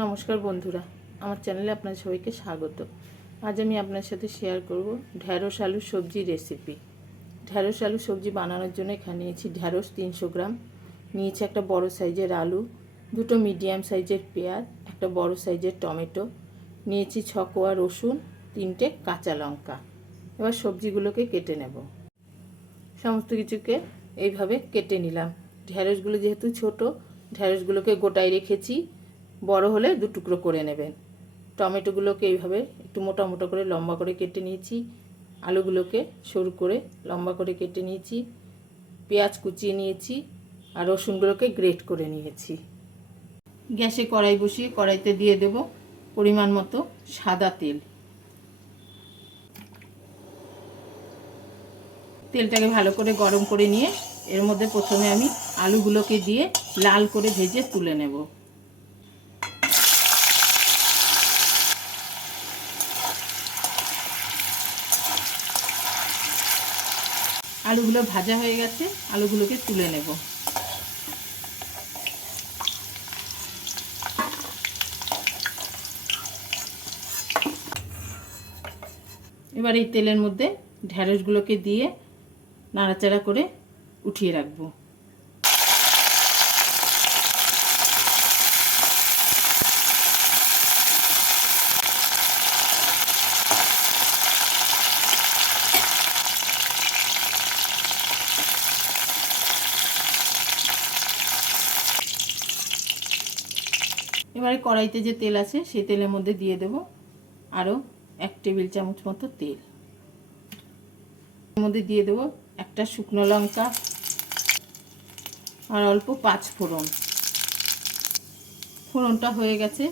নমস্কার বন্ধুরা, আমার চ্যানেলে আপনার সবাইকে স্বাগত। আজ আমি আপনার সাথে শেয়ার করব ঢ্যাঁড়স আলু সবজি রেসিপি ঢ্যাঁড়স আলু সবজি বানানোর জন্য এখানে নিয়েছি ঢ্যাঁড়স তিনশো গ্রাম, নিয়েছি একটা বড় সাইজের আলু, দুটো মিডিয়াম সাইজের পেঁয়াজ, একটা বড় সাইজের টমেটো, নিয়েছি ছকোয়া রসুন, তিনটে কাঁচা লঙ্কা। এবার সবজিগুলোকে কেটে নেব। সমস্ত কিছুকে এইভাবে কেটে নিলাম। ঢ্যাঁড়সগুলো যেহেতু ছোট, ঢ্যাঁড়সগুলোকে গোটায় রেখেছি। বড় হলে দু টুকরো করে নেবেন। টমেটোগুলোকে এইভাবে একটু মোটা মোটা করে লম্বা করে কেটে নিয়েছি। আলুগুলোকে সরু করে লম্বা করে কেটে নিয়েছি। পেঁয়াজ কুচিয়ে নিয়েছি আর রসুনগুলোকে গ্রেট করে নিয়েছি। গ্যাসে কড়াই বসিয়ে কড়াইতে দিয়ে দেব পরিমাণ মতো সাদা তেল। তেলটাকে ভালো করে গরম করে নিয়ে এর মধ্যে প্রথমে আমি আলুগুলোকে দিয়ে লাল করে ভেজে তুলে নেব। আলুগুলো ভাজা হয়ে গেছে, আলুগুলোকে তুলে নেব। এবার এই তেলের মধ্যে ঢ্যাঁড়সগুলোকে দিয়ে নাড়াচাড়া করে উঠিয়ে রাখব। এবারে কড়াইতে যে তেল আছে, সেই তেলের মধ্যে দিয়ে দেব আরও এক টেবিল চামচ মতো তেল। এর মধ্যে দিয়ে দেব একটা শুকনো লঙ্কা আর অল্প পাঁচ ফোড়ন। ফোড়নটা হয়ে গেছে,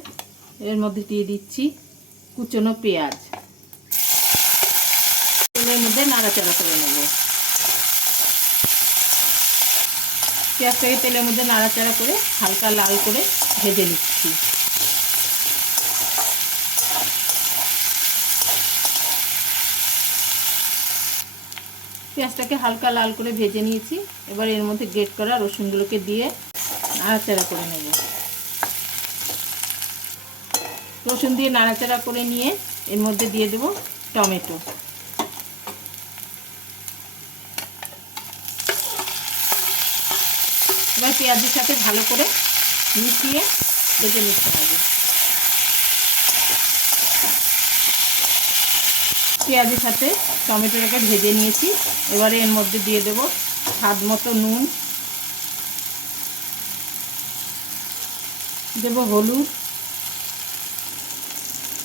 এর মধ্যে দিয়ে দিচ্ছি কুচনো পেঁয়াজ। তেলের মধ্যে নাড়াচাড়া করে নেব। পেঁয়াজটাকে তেলের মধ্যে নাড়াচাড়া করে হালকা লাল করে ভেজে নিচ্ছি। পেঁয়াজটাকে হালকা লাল করে ভেজে নিয়েছি। এবার এর মধ্যে গ্রেট করা রসুনগুলোকে দিয়ে নাড়াচাড়া করে নেব। রসুন দিয়ে নাড়াচাড়া করে নিয়ে এর মধ্যে দিয়ে দেব টমেটো। এবার পেঁয়াজের সাথে ভালো করে মিশিয়ে ভেজে নিতে হবে। পেঁয়াজের সাথে টমেটোটাকে ভেজে নিয়েছি। এবারে এর মধ্যে দিয়ে দেব স্বাদ মতো নুন। দেব হলুদ।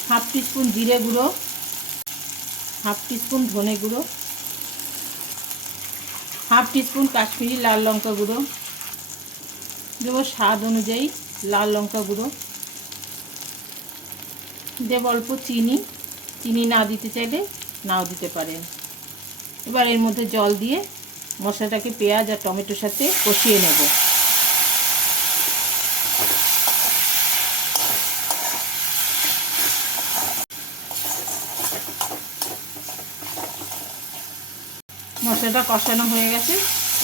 হাফ টিস্পুন জিরে গুঁড়ো। হাফ টিস্পুন ধনে গুঁড়ো। হাফ টিস্পুন কাশ্মীরি লাল লঙ্কা গুঁড়ো। দেবো স্বাদ অনুযায়ী লাল লঙ্কা গুঁড়ো। দেব অল্প চিনি। চিনি না দিতে চাইলে নাও দিতে পারেন। এবার এর মধ্যে জল দিয়ে মশলাটাকে পেঁয়াজ আর টমেটোর সাথে কষিয়ে নেব। মশলাটা কষানো হয়ে গেছে।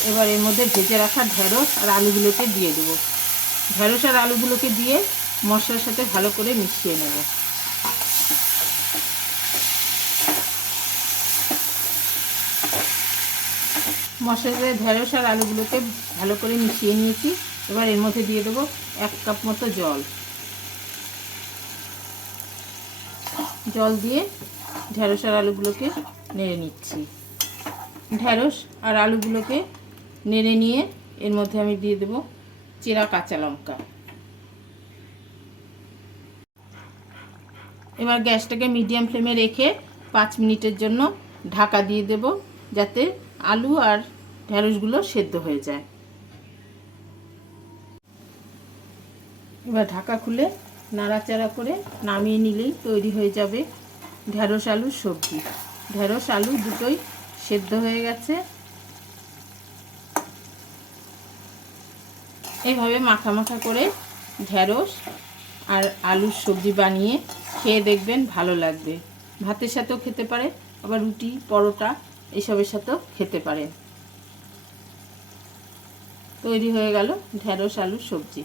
এবার এর মধ্যে ভেজে রাখা ঢেঁড়স আর আলুগুলোকে দিয়ে দেবো। ঢেঁড়স আর আলুগুলোকে দিয়ে মশলার সাথে ভালো করে মিশিয়ে নেব। মশলাতে ঢেঁড়স আর আলুগুলোকে ভালো করে মিশিয়ে নিয়েছি। এবার এর মধ্যে দিয়ে দেবো এক কাপ মতো জল। জল দিয়ে ঢেঁড়স আর আলুগুলোকে নেড়ে নিচ্ছি। ঢেঁড়স আর আলুগুলোকে নেড়ে নিয়ে এর মধ্যে আমি দিয়ে দেবো চেরা কাঁচা লঙ্কা। এবার গ্যাসটাকে মিডিয়াম ফ্লেমে রেখে পাঁচ মিনিটের জন্য ঢাকা দিয়ে দেব যাতে আলু আর ঢেঁড়সগুলো সেদ্ধ হয়ে যায়। এবার ঢাকা খুলে নাড়াচাড়া করে নামিয়ে নিলেই তৈরি হয়ে যাবে ঢেঁড়স আলুর সবজি। ঢেঁড়স আলু দুটোই সেদ্ধ হয়ে গেছে। এইভাবে মাখা মাখা করে ঢেঁড়স আর আলুর সবজি বানিয়ে খেয়ে দেখবেন ভালো লাগবে। ভাতের সাথেও খেতে পারে, আবার রুটি, পরোটা এসবের সাথেও খেতে পারেন তৈরি হয়ে গেল ঢেঁড়স, আলুর সবজি।